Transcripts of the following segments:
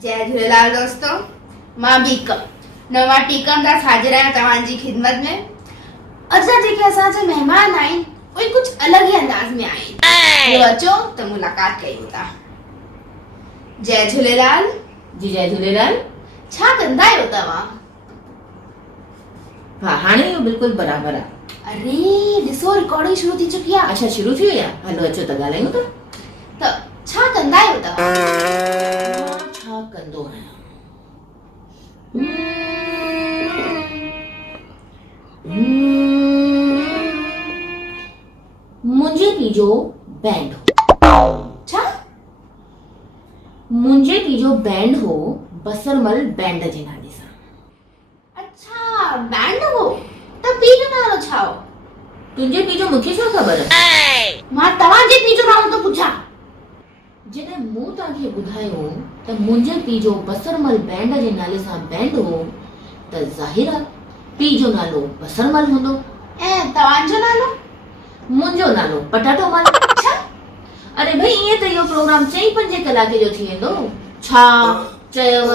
जय झूलेलाल दोस्तों। मां बीकम नवा टीकम दास हाजिर आहियां तव्हांजी खिदमत में। अॼु जा जेके असांजा महिमान आहिनि उहे कुझु अलॻि ई अंदाज़ में आहिनि। ॿियो अचो त मुलाक़ात कयूं था। जय झूलेलाल। जी जय झूलेलाल। छा कंदा आहियो तव्हां? हाँ हाणे इहो बिल्कुलु बराबरि आहे। अरे ॾिसो रिकॉर्डिंग शुरू थी चुकी आहे। अच्छा शुरू थी वई आहे। हलो अचो त ॻाल्हायूं था। त छा कंदा आहियो तव्हां? मां छा कंदो आहियां? मुंहिंजे पीउ जो बैंड हो। छा? मुंहिंजे पीउ जो बैंड हो बसरमल बैंड जे नाले सां। अच्छा बैंड हो त पीउ जो नालो छा हो? तुंहिंजे पीउ जो मूंखे छा ख़बर? मां तव्हांजे पीउ जो नालो थो पुछां। जॾहिं मूं तव्हांखे ॿुधायो त मुंहिंजे पीउ जो बसरमल बैंड जे नाले सां बैंड हो त ज़ाहिर आहे पीउ जो नालो बसरमल हूंदो। ऐं तव्हांजो नालो? मुंहिंजो नालो पटाटो मल। छा? अरे भाई ईअं त इहो प्रोग्राम 4-5 कलाक जो थी वेंदो। छा चयव?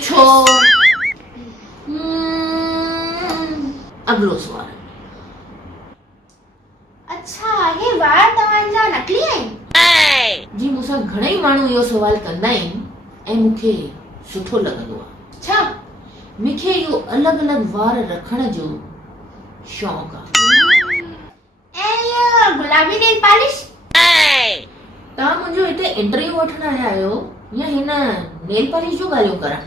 छो? अगलो सुवाल। अच्छा हे वार तव्हांजा नकली आहिनि? जी मूंसां घणेई माण्हू इहो सुवाल कंदा आहिनि ऐं मूंखे सुठो लॻंदो आहे। छा? मूंखे इहो अलॻि अलॻि वार रखण जो शौक़ु आहे। ऐं इहा गुलाबी नेल पॉलिश? तव्हां मुंहिंजो हिते इंटरव्यू वठण आया आहियो या हिन नेल पॉलिश जो ॻाल्हियूं करा?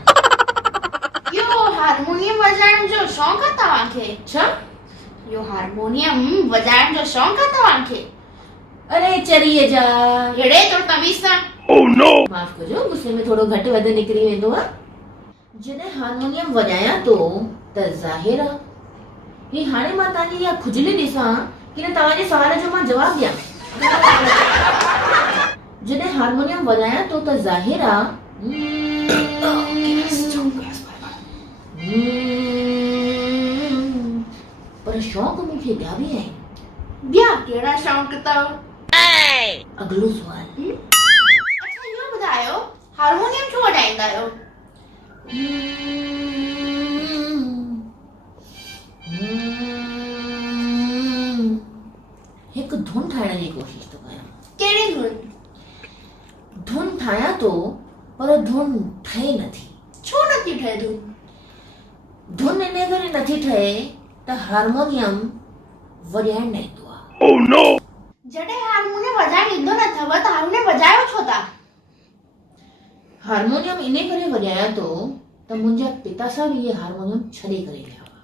इहो हारमोनियम वॼाइण जो शौक़ु आहे तव्हांखे? छा? इहो हारमोनियम वॼाइण जो शौक़ु आहे तव्हांखे? अरे चरीअ जा हेड़े तो तमीज़ सां। माफ़ कजो गुस्से में थोरो घटि वधि निकिरी वेंदो आहे। जॾहिं हारमोनियम वॼायां थो त ज़ाहिर आहे ही हाणे मां तव्हांजी इहा खुजली ॾिसां कि न तव्हांजे सवाल जो मां जवाबु ॾियां। जॾहिं हारमोनियम वॼायां थो त ज़ाहिर आहे पर शौक़ु मूंखे ॿिया बि आहिनि। ॿिया कहिड़ा शौक़ु अथव? अगलो सुवाल। अच्छा इहो ॿुधायो हारमोनियम छो वॼाईंदा आहियो? हिकु धुन ठाहिण जी कोशिशि थो कयां। कहिड़ी धुन? धुन ठाहियां थो पर धुन ठहे नथी। छो नथी ठहे धुन? धुन इन करे नथी ठहे त हारमोनियम वॼाइण न ईंदो आहे। जॾहिं हारमोनियम वॼाइण ईंदो न अथव त हारमोनियम वॼायो छो था? हारमोनियम इन करे वॼायां थो त मुंहिंजा पिता साहिब इहे हारमोनियम छॾे करे विया हुआ।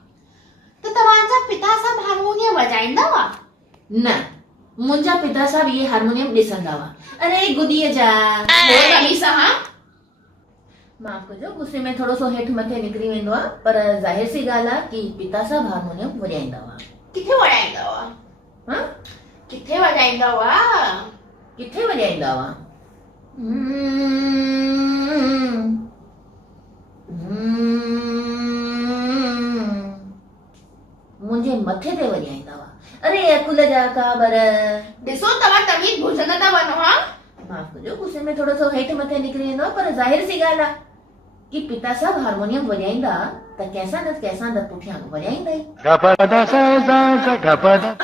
त तव्हांजा पिता साहिब हारमोनियम वॼाईंदा हुआ? न मुंहिंजा पिता साहिब इहे हारमोनियम ॾिसंदा हुआ। अरे गुॾीअ जा तमीज़ सां। हा माफ़ कजो गुस्से में थोरो सो हेठि मथे निकिरी वेंदो आहे पर ज़ाहिर सी ॻाल्हि आहे कि पिता साहिब हारमोनियम वॼाईंदा हुआ। किथे वॼाईंदा हुआ? हाँ? किथे वॼाईंदा हुआ? किथे वॼाईंदा हुआ? मुंहिंजे मथे ते वॼाईंदा हुआ। अरे अकुल जा काबर। ॾिसो तव्हां तमीज़ भुलजंदा था वञो। हा माफ़ कजो गुस्से में थोरो सो हेठि मथे निकिरी वेंदो आहे पर ज़ाहिर सी ॻाल्हि आहे कि पिता साहिब हारमोनियम वॼाईंदा त कंहिंसां न पुठियां वॼाईंदा ई।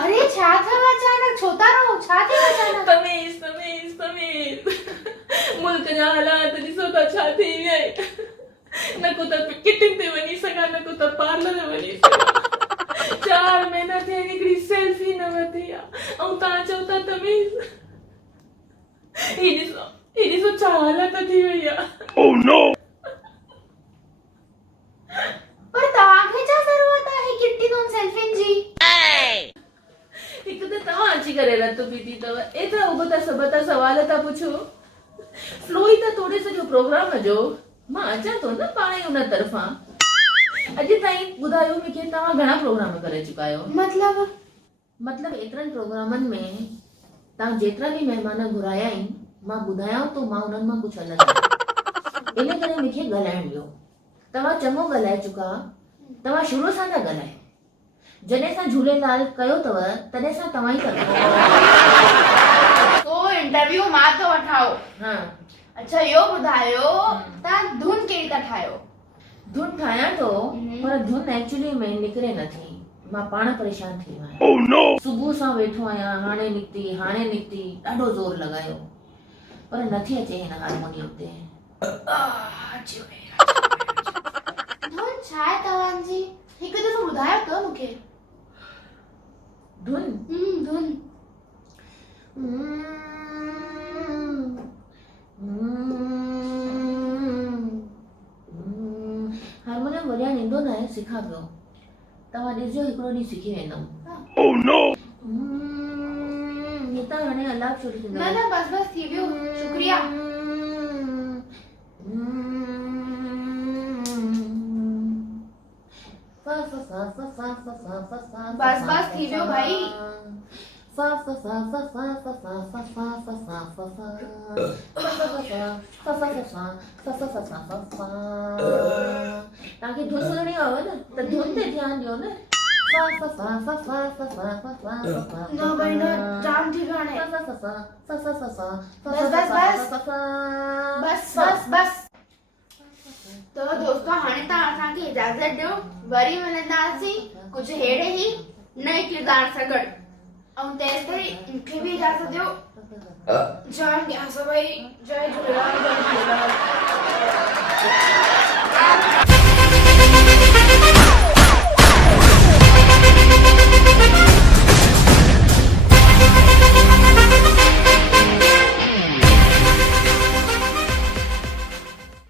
अरे छा थियो अचानक? छो था रहो? छा थियो अचानक? तमीज़ तमीज़ तमीज़ मुल्क जा हालात ॾिसो था छा थी विया आहिनि। न को त किटिंग ते वञी सघां न को त पार्लर वञी सघां। 4 महीना थिया हिकिड़ी सेल्फी न वरिती आहे ऐं तव्हां चओ था तमीज़। ही ॾिसो छा हालत थी वई आहे। पर तव्हांखे छा ज़रूरत आहे किटी दोन सेल्फिन जी? हिकु त तव्हां अची करे रत पीती अथव एतिरा उबता सबता सवाल था पुछो। फ्लो ई त तोड़े सॼो प्रोग्राम जो। मां अचां थो न पाणे उन तरफ़ां। अॼु ताईं ॿुधायो मूंखे तव्हां घणा प्रोग्राम करे चुका आहियो? मतलब एतिरनि प्रोग्रामनि में तव्हां जेतिरा बि महिमान घुराया आहिनि मां ॿुधायांव थो मां उन्हनि मां कुझु अलॻि आहियां। इन करे मूंखे ॻाल्हाइण ॾियो। तव्हां चङो ॻाल्हाए चुका। तव्हां शुरू सां था ॻाल्हायो। जॾहिं सां झूलेलाल कयो अथव तॾहिं सां तव्हां ई था ॻाल्हायो। तो इंटरव्यू मां तो वठाओ। हाँ अच्छा इहो ॿुधायो तव्हां धुन कहिड़ी था ठाहियो? धुन ठाहियां तो हम्म। पर धुन एक्चुअली में निकिरे नथी। मां पाण परेशान थी वियो आहियां। सुबुह सां वेठो आहियां, हाणे निकिती ॾाढो ज़ोर लॻायो पर नथी अचे हिन हारमोनियम ते। धुन छा आहे तव्हांजी? हिकु दफ़ो ॿुधायो त मूंखे। धुन धुन हारमोनियम वॼाइण ईंदो न आहे, सिखां पियो। तव्हां ॾिसजो हिकिड़ो ॾींहुं सिखी वेंदमि। हितां हाणे अलाप शुरू थींदो। न बस थी वियो, शुक्रिया। बस थी वियो भाई। तव्हांखे धुन ॿुधणी आवे न त धुन ते ध्यानु ॾियो न। न भाई न, जाम थी वियो हाणे। बस तो दोस्तों हाणे तव्हां असांखे इजाज़त ॾियो, वरी मिलंदासीं कुझु अहिड़े ई नए किरदार सां गॾु। ऐं तेसि ताईं मूंखे बि इजाज़त ॾियो। जाम ॻाल्हि भाई। जय झूलेलाल, जय झूलेलाल।